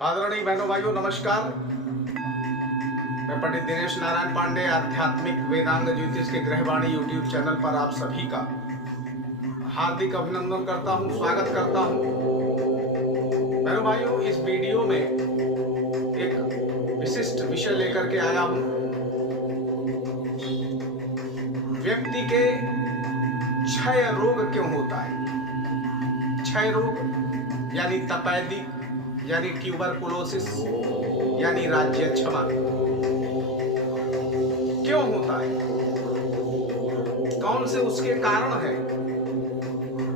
आदरणीय बहनों भाइयों नमस्कार। मैं पंडित दिनेश नारायण पांडे आध्यात्मिक वेदांग ज्योतिष के ग्रहवाणी यूट्यूब चैनल पर आप सभी का हार्दिक अभिनंदन करता हूं, स्वागत करता हूं। बहनों भाइयों, इस वीडियो में एक विशिष्ट विषय लेकर के आया हूं। व्यक्ति के क्षय रोग क्यों होता है? क्षय रोग यानी तपेदिक यानी ट्यूबरकुलोसिस यानी राज्यक्षमा क्यों होता है? कौन से उसके कारण है?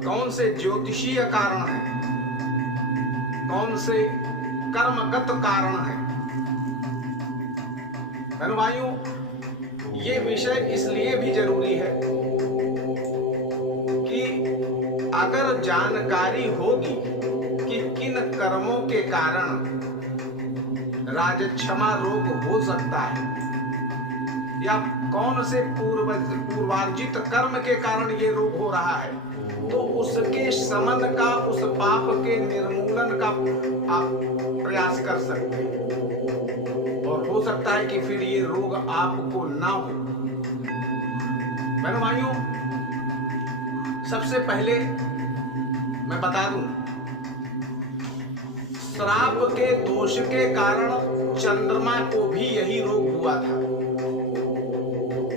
कौन से ज्योतिषीय कारण है? कौन से कर्मगत कारण है? बहनों भाइयों, ये विषय इसलिए भी जरूरी है कि अगर जानकारी होगी कि किन कर्मों के कारण राजक्षमा रोग हो सकता है या कौन से पूर्वार्जित कर्म के कारण ये रोग हो रहा है, तो उसके शमन का, उस पाप के निर्मूलन का आप प्रयास कर सकते हैं और हो सकता है कि फिर ये रोग आपको ना हो। बहनों भाइयों, सबसे पहले मैं बता दूं, श्राप के दोष के कारण चंद्रमा को भी यही रोग हुआ था,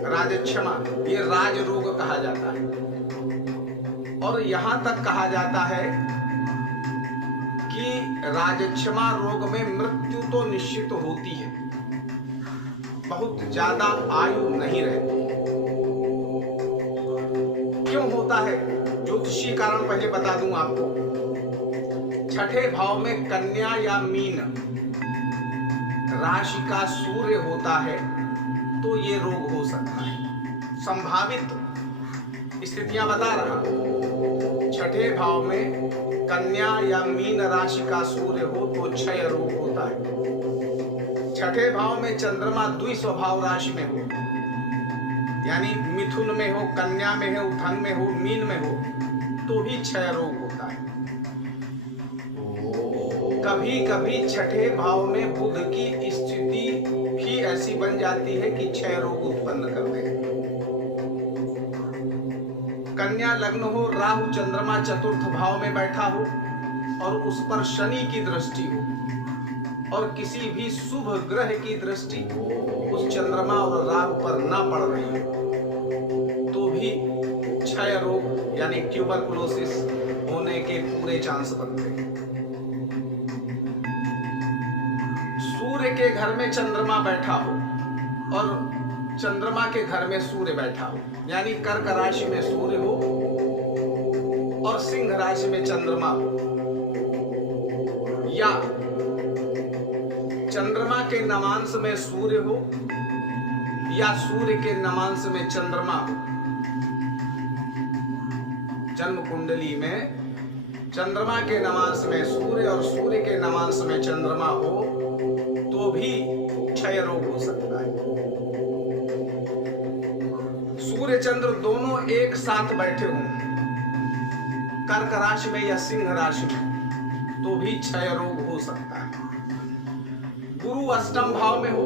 राजक्षमा। ये राज रोग कहा जाता है और यहां तक कहा जाता है कि राजक्षमा रोग में मृत्यु तो निश्चित होती है, बहुत ज्यादा आयु नहीं रहती। क्यों होता है? ज्योतिषीय कारण पहले बता दूं आपको। छठे भाव में कन्या या मीन राशि का सूर्य होता है तो ये रोग हो सकता है। संभावित स्थितियां बता रहा हूं। छठे भाव में कन्या या मीन राशि का सूर्य हो तो क्षय रोग होता है। छठे भाव में चंद्रमा द्विस्वभाव राशि में हो, यानी मिथुन में हो, कन्या में हो, धन में हो, मीन में हो, तो भी क्षय रोग होता है। कभी कभी छठे भाव में बुध की स्थिति भी ऐसी बन जाती है कि क्षय रोग उत्पन्न कर दे। कन्या लग्न हो, राहु चंद्रमा चतुर्थ भाव में बैठा हो और उस पर शनि की दृष्टि हो और किसी भी शुभ ग्रह की दृष्टि उस चंद्रमा और राहु पर ना पड़ रही हो, तो भी क्षय रोग यानी ट्यूबरकुलोसिस होने के पूरे चांस बनते हैं। सूर्य के घर में चंद्रमा बैठा हो और चंद्रमा के घर में सूर्य बैठा हो, यानी कर्क राशि में सूर्य हो और सिंह राशि में चंद्रमा हो, या चंद्रमा के नवांश में सूर्य हो या सूर्य के नवांश में चंद्रमा हो। जन्म कुंडली में चंद्रमा के नवांश में सूर्य और सूर्य के नवांश में चंद्रमा हो तो भी क्षय रोग हो सकता है। सूर्य चंद्र दोनों एक साथ बैठे हों कर्क राशि में या सिंह राशि में तो भी क्षय रोग हो सकता है। गुरु अष्टम भाव में हो,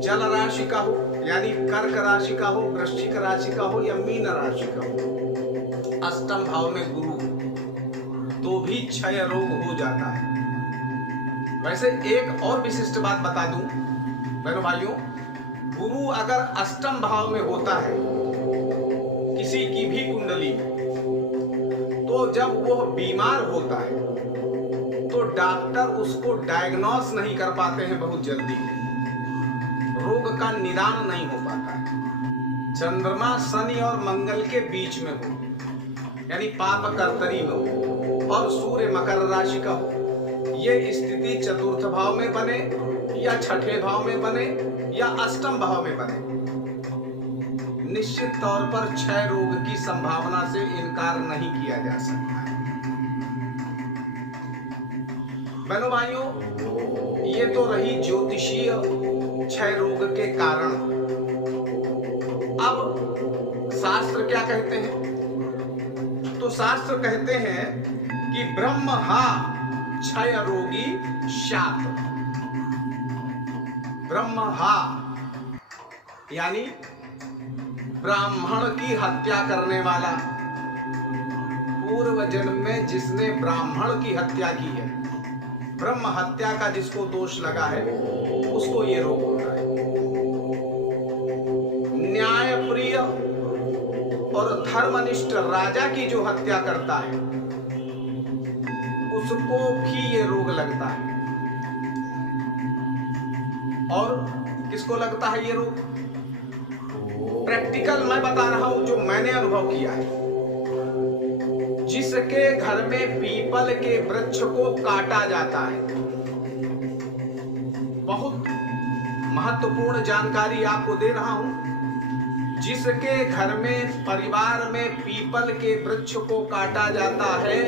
जल राशि का हो, यानी कर्क राशि का हो, वृश्चिक राशि का हो या मीन राशि का हो, अष्टम भाव में गुरु तो भी क्षय रोग हो जाता है। वैसे एक और विशिष्ट बात बता दूं बहनों भाइयों, गुरु अगर अष्टम भाव में होता है किसी की भी कुंडली में, तो जब वो बीमार होता है तो डॉक्टर उसको डायग्नोस नहीं कर पाते हैं, बहुत जल्दी रोग का निदान नहीं हो पाता है। चंद्रमा शनि और मंगल के बीच में हो, यानी पाप कर्तरी में हो और सूर्य मकर राशि का हो, ये स्थिति चतुर्थ भाव में बने या छठे भाव में बने या अष्टम भाव में बने, निश्चित तौर पर क्षय रोग की संभावना से इनकार नहीं किया जा सकता है। बहनों भाइयों, ये तो रही ज्योतिषीय क्षय रोग के कारण। अब शास्त्र क्या कहते हैं? तो शास्त्र कहते हैं कि ब्रह्म हा क्षय रोगी शात। ब्रह्महा यानी ब्राह्मण की हत्या करने वाला, पूर्व जन्म में जिसने ब्राह्मण की हत्या की है, ब्रह्म हत्या का जिसको दोष लगा है, उसको ये रोग होता है। न्याय प्रिय और धर्मनिष्ठ राजा की जो हत्या करता है, उसको भी ये रोग लगता है। और किसको लगता है ये रोग? प्रैक्टिकल मैं बता रहा हूं, जो मैंने अनुभव किया है। जिसके घर में पीपल के वृक्ष को काटा जाता है, बहुत महत्वपूर्ण जानकारी आपको दे रहा हूं। जिसके घर में परिवार में पीपल के वृक्ष को काटा जाता है,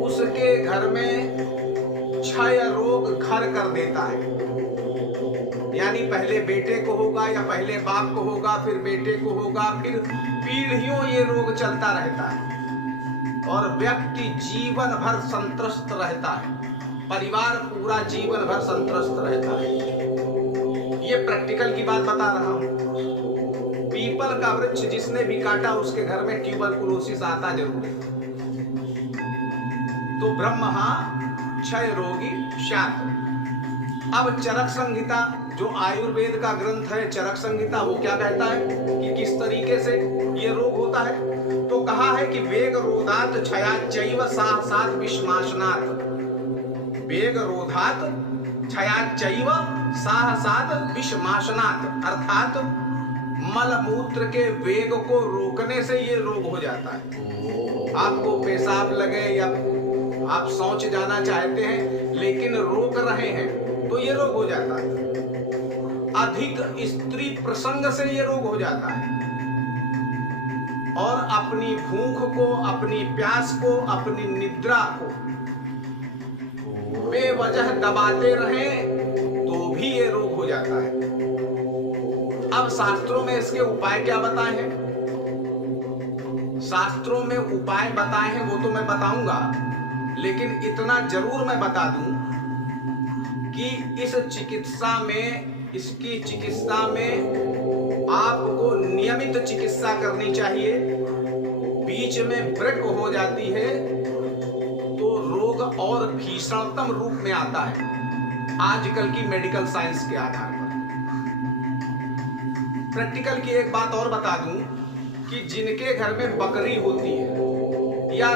उसके घर में क्षय रोग घर कर देता है। यानी पहले बेटे को होगा या पहले बाप को होगा, फिर बेटे को होगा, फिर पीढ़ियों ये रोग चलता रहता है और व्यक्ति जीवन भर संत्रस्त रहता है, परिवार पूरा जीवन भर संत्रस्त रहता है। ये प्रैक्टिकल की बात बता रहा हूं। पीपल का वृक्ष जिसने भी काटा, उसके घर में ट्यूबरकुलोसिस आता जरूर है। तो ब्रह्महा क्षय रोगी शात। अब चरक संहिता, जो आयुर्वेद का ग्रंथ है चरक संहिता, वो क्या कहता है कि किस तरीके से ये रोग होता है। तो कहा है कि वेग रोधात क्षयाच्चैव साहसात् विषमाशनात्। वेग रोधात क्षयाच्चैव साहसात् विषमाशनात्, अर्थात मल मूत्र के वेग को रोकने से ये रोग हो जाता है। आपको पेशाब लगे या आप शौच जाना चाहते हैं लेकिन रोक रहे हैं, तो ये रोग हो जाता है। अधिक स्त्री प्रसंग से ये रोग हो जाता है। और अपनी भूख को, अपनी प्यास को, अपनी निद्रा को बेवजह दबाते रहें तो भी ये रोग हो जाता है। अब शास्त्रों में इसके उपाय क्या बताए हैं? शास्त्रों में उपाय बताए हैं वो तो मैं बताऊंगा, लेकिन इतना जरूर मैं बता दूं कि इसकी चिकित्सा में आपको नियमित चिकित्सा करनी चाहिए। बीच में ब्रेक हो जाती है तो रोग और भीषणतम रूप में आता है, आजकल की मेडिकल साइंस के आधार पर। प्रैक्टिकल की एक बात और बता दूं कि जिनके घर में बकरी होती है या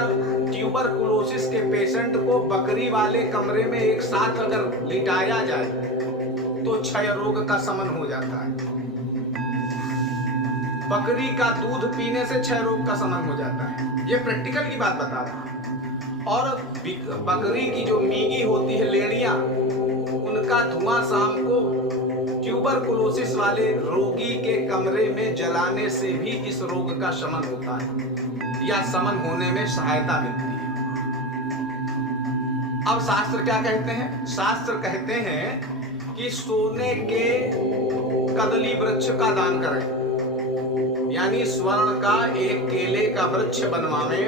ट्यूबरकुलोसिस के पेशेंट को बकरी वाले कमरे में एक साथ अगर लिटाया जाए तो क्षय रोग का शमन हो जाता है। बकरी का दूध पीने से क्षय रोग का शमन हो जाता है। ये प्रैक्टिकल की बात बता रहा हूं। और बकरी की जो मीगी होती है, लेड़ियां, उनका धुआं शाम को ट्यूबरकुलोसिस वाले रोगी के कमरे में जलाने से भी इस रोग का शमन होता है या शमन होने में सहायता मिलती है। अब शास्त्र क्या कहते हैं? शास्त्र कहते हैं कि सोने के कदली वृक्ष का दान करें, यानी स्वर्ण का एक केले का वृक्ष बनवावें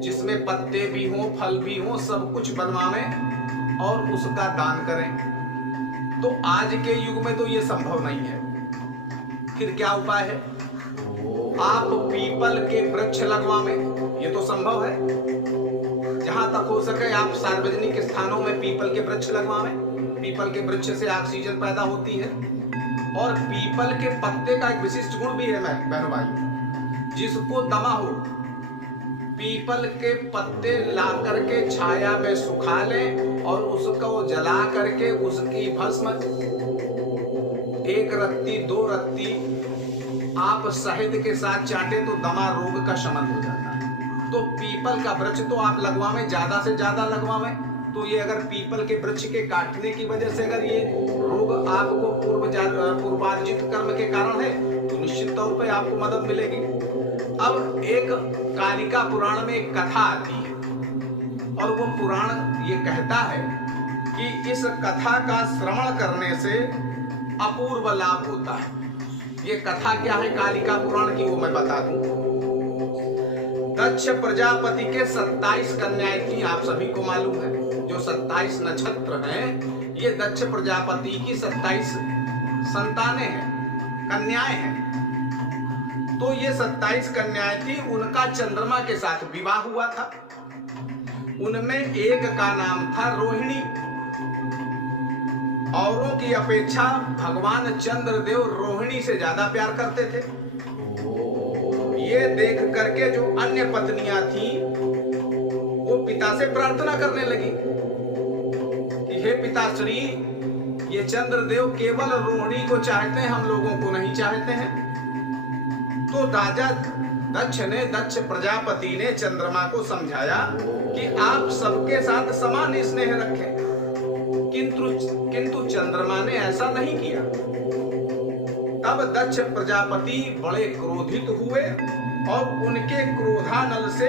जिसमें पत्ते भी हों, फल भी हों, सब कुछ बनवावें और उसका दान करें। तो आज के युग में तो ये संभव नहीं है। फिर क्या उपाय है? आप पीपल के वृक्ष लगवावें, ये तो संभव है। जहां तक हो सके आप सार्वजनिक स्थानों में पीपल के वृक्ष लगवावें। पीपल के वृक्ष से ऑक्सीजन पैदा होती है। और पीपल के पत्ते का एक विशिष्ट गुण भी है बहनों भाई, जिसको दमा हो, पीपल के पत्ते ला करके छाया में सुखा लें और उसको जला करके उसकी भस्म 1 रत्ती 2 रत्ती आप शहद के साथ चाटे तो दमा रोग का शमन हो जाता है। तो पीपल का वृक्ष तो आप लगवावें, ज्यादा से ज्यादा लगवावें। तो ये अगर पीपल के वृक्ष के काटने की वजह से अगर ये रोग आपको पूर्वार्जित कर्म के कारण है तो निश्चित तौर पे आपको मदद मिलेगी। अब एक कालिका पुराण में एक कथा आती है और वो पुराण ये कहता है कि इस कथा का श्रवण करने से अपूर्व लाभ होता है। ये कथा क्या है कालिका पुराण की, वो मैं बता दूं। दक्ष प्रजापति के 27 कन्याएं थी, आप सभी को मालूम है। जो 27 नक्षत्र हैं, ये दक्ष प्रजापति की 27 संतानें हैं, कन्याएं हैं। तो ये 27 कन्याएं थी, उनका चंद्रमा के साथ विवाह हुआ था। उनमें एक का नाम था रोहिणी। औरों की अपेक्षा भगवान चंद्रदेव रोहिणी से ज्यादा प्यार करते थे। ये देख करके जो अन्य पत्नियां थीं, वो पिता से प्रार्थना करने लगी कि हे पिताश्री, ये चंद्रदेव केवल रोहिणी को चाहते हैं, हम लोगों को नहीं चाहते हैं। तो राजा दक्ष प्रजापति ने चंद्रमा को समझाया कि आप सबके साथ समान स्नेह रखें, किंतु चंद्रमा ने ऐसा नहीं किया। तब दक्ष प्रजापति बड़े क्रोधित हुए और उनके क्रोधानल से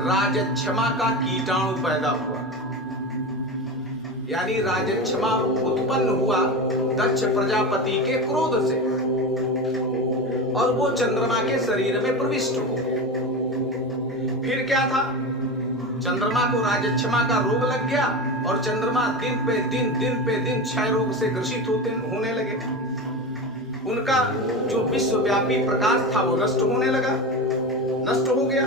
राजक्षमा का कीटाणु पैदा हुआ, यानी राजक्षमा उत्पन्न हुआ दक्ष प्रजापति के क्रोध से, और वो चंद्रमा के शरीर में प्रविष्ट हो गया। फिर क्या था, चंद्रमा को राजक्षमा का रोग लग गया और चंद्रमा दिन पे दिन क्षय रोग से ग्रसित होने लगे। उनका जो विश्वव्यापी प्रकाश था वो नष्ट होने लगा, नष्ट हो गया।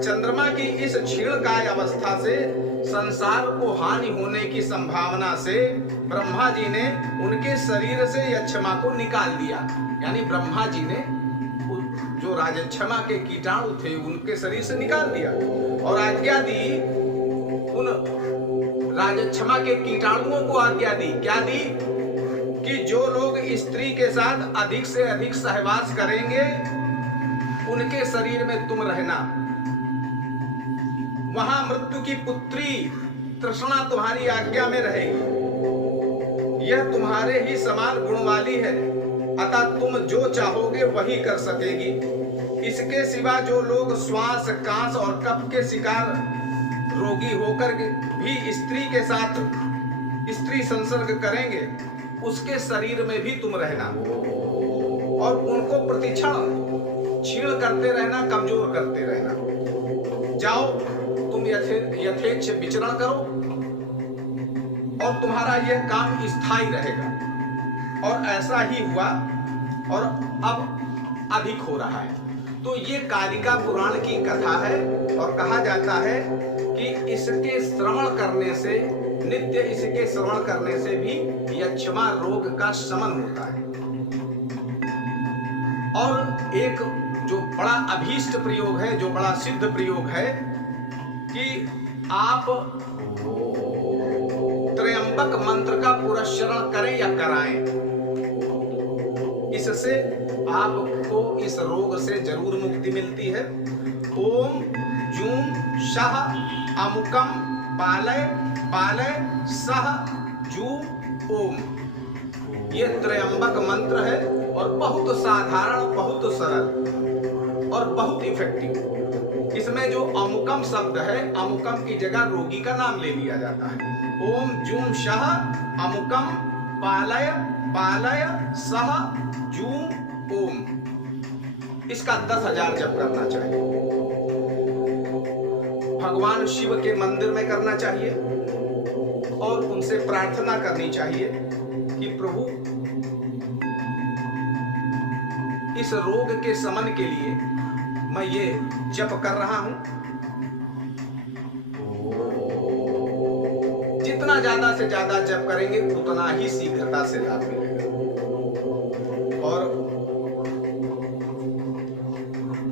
चंद्रमा की इस क्षीणकाय अवस्था से संसार को हानि होने की संभावना से ब्रह्मा जी ने उनके शरीर से यक्षमा को निकाल दिया, यानी ब्रह्मा जी ने जो राजक्षमा के कीटाणु थे उनके शरीर से निकाल दिया और आज्ञा दी, उन राजक्षमा के कीटाणुओं को आज्ञा दी। क्या दी? कि जो लोग स्त्री के साथ अधिक से अधिक सहवास करेंगे उनके शरीर में तुम रहना, वहां मृत्यु की पुत्री तृष्णा तुम्हारी आज्ञा में रहेगी। यह तुम्हारे ही समान गुण वाली है, अतः तुम जो चाहोगे वही कर सकेगी। इसके सिवा जो लोग श्वास, कांस और कफ के शिकार रोगी होकर भी स्त्री के साथ स्त्री संसर्ग करेंगे, उसके शरीर में भी तुम रहना और उनको प्रतिक्षण क्षीण करते रहना, कमजोर करते रहना। जाओ तुम यथेच्छ विचरण करो और तुम्हारा यह काम स्थायी रहेगा। और ऐसा ही हुआ और अब अधिक हो रहा है। तो ये कालिका पुराण की कथा है और कहा जाता है कि इसके श्रवण करने से, नित्य इसके श्रवण करने से भी यक्षमा रोग का शमन होता है। और एक जो बड़ा अभीष्ट प्रयोग है, जो बड़ा सिद्ध प्रयोग है कि आप त्रयंबक मंत्र का पुरस्चरण करें या कराएं, इससे आपको इस रोग से जरूर मुक्ति मिलती है। ओम जूम शह अमुकम पालय पालय सह जू ओम, ये त्रयंबक मंत्र है और बहुत साधारण, बहुत सरल और बहुत इफेक्टिव। इसमें जो अमुकम शब्द है, अमुकम की जगह रोगी का नाम ले लिया जाता है। ओम जूम शह अमुकम पालय पालय सह जूम ओम, इसका 10,000 जप करना चाहिए। भगवान शिव के मंदिर में करना चाहिए और उनसे प्रार्थना करनी चाहिए कि प्रभु इस रोग के शमन के लिए मैं ये जप कर रहा हूं। जितना ज्यादा से ज्यादा जप करेंगे उतना ही शीघ्रता से लाभ मिलेगा। और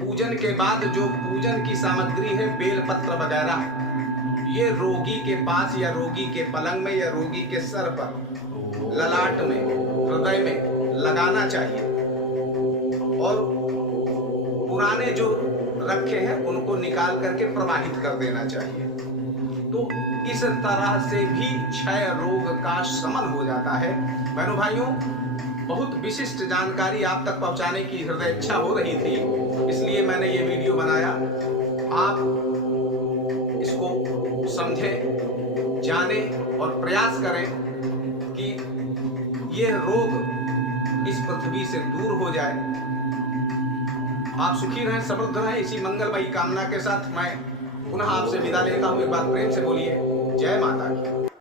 पूजन के बाद जो पूजन की सामग्री है, बेलपत्र वगैरह, ये रोगी के पास या रोगी के पलंग में या रोगी के सर पर, ललाट में, हृदय में लगाना चाहिए और पुराने जो रखे हैं उनको निकाल करके प्रवाहित कर देना चाहिए। तो इस तरह से भी क्षय रोग का शमन हो जाता है। बहनों भाइयों, बहुत विशिष्ट जानकारी आप तक पहुंचाने की हृदय इच्छा हो रही थी, इसलिए मैंने ये वीडियो बनाया। आप इसको समझें, जानें और प्रयास करें कि ये रोग इस पृथ्वी से दूर हो जाए। आप सुखी रहें, समृद्ध रहें। इसी मंगलमयी कामना के साथ मैं पुनः आपसे विदा लेता हूँ। एक बार प्रेम से बोलिए जय माता की।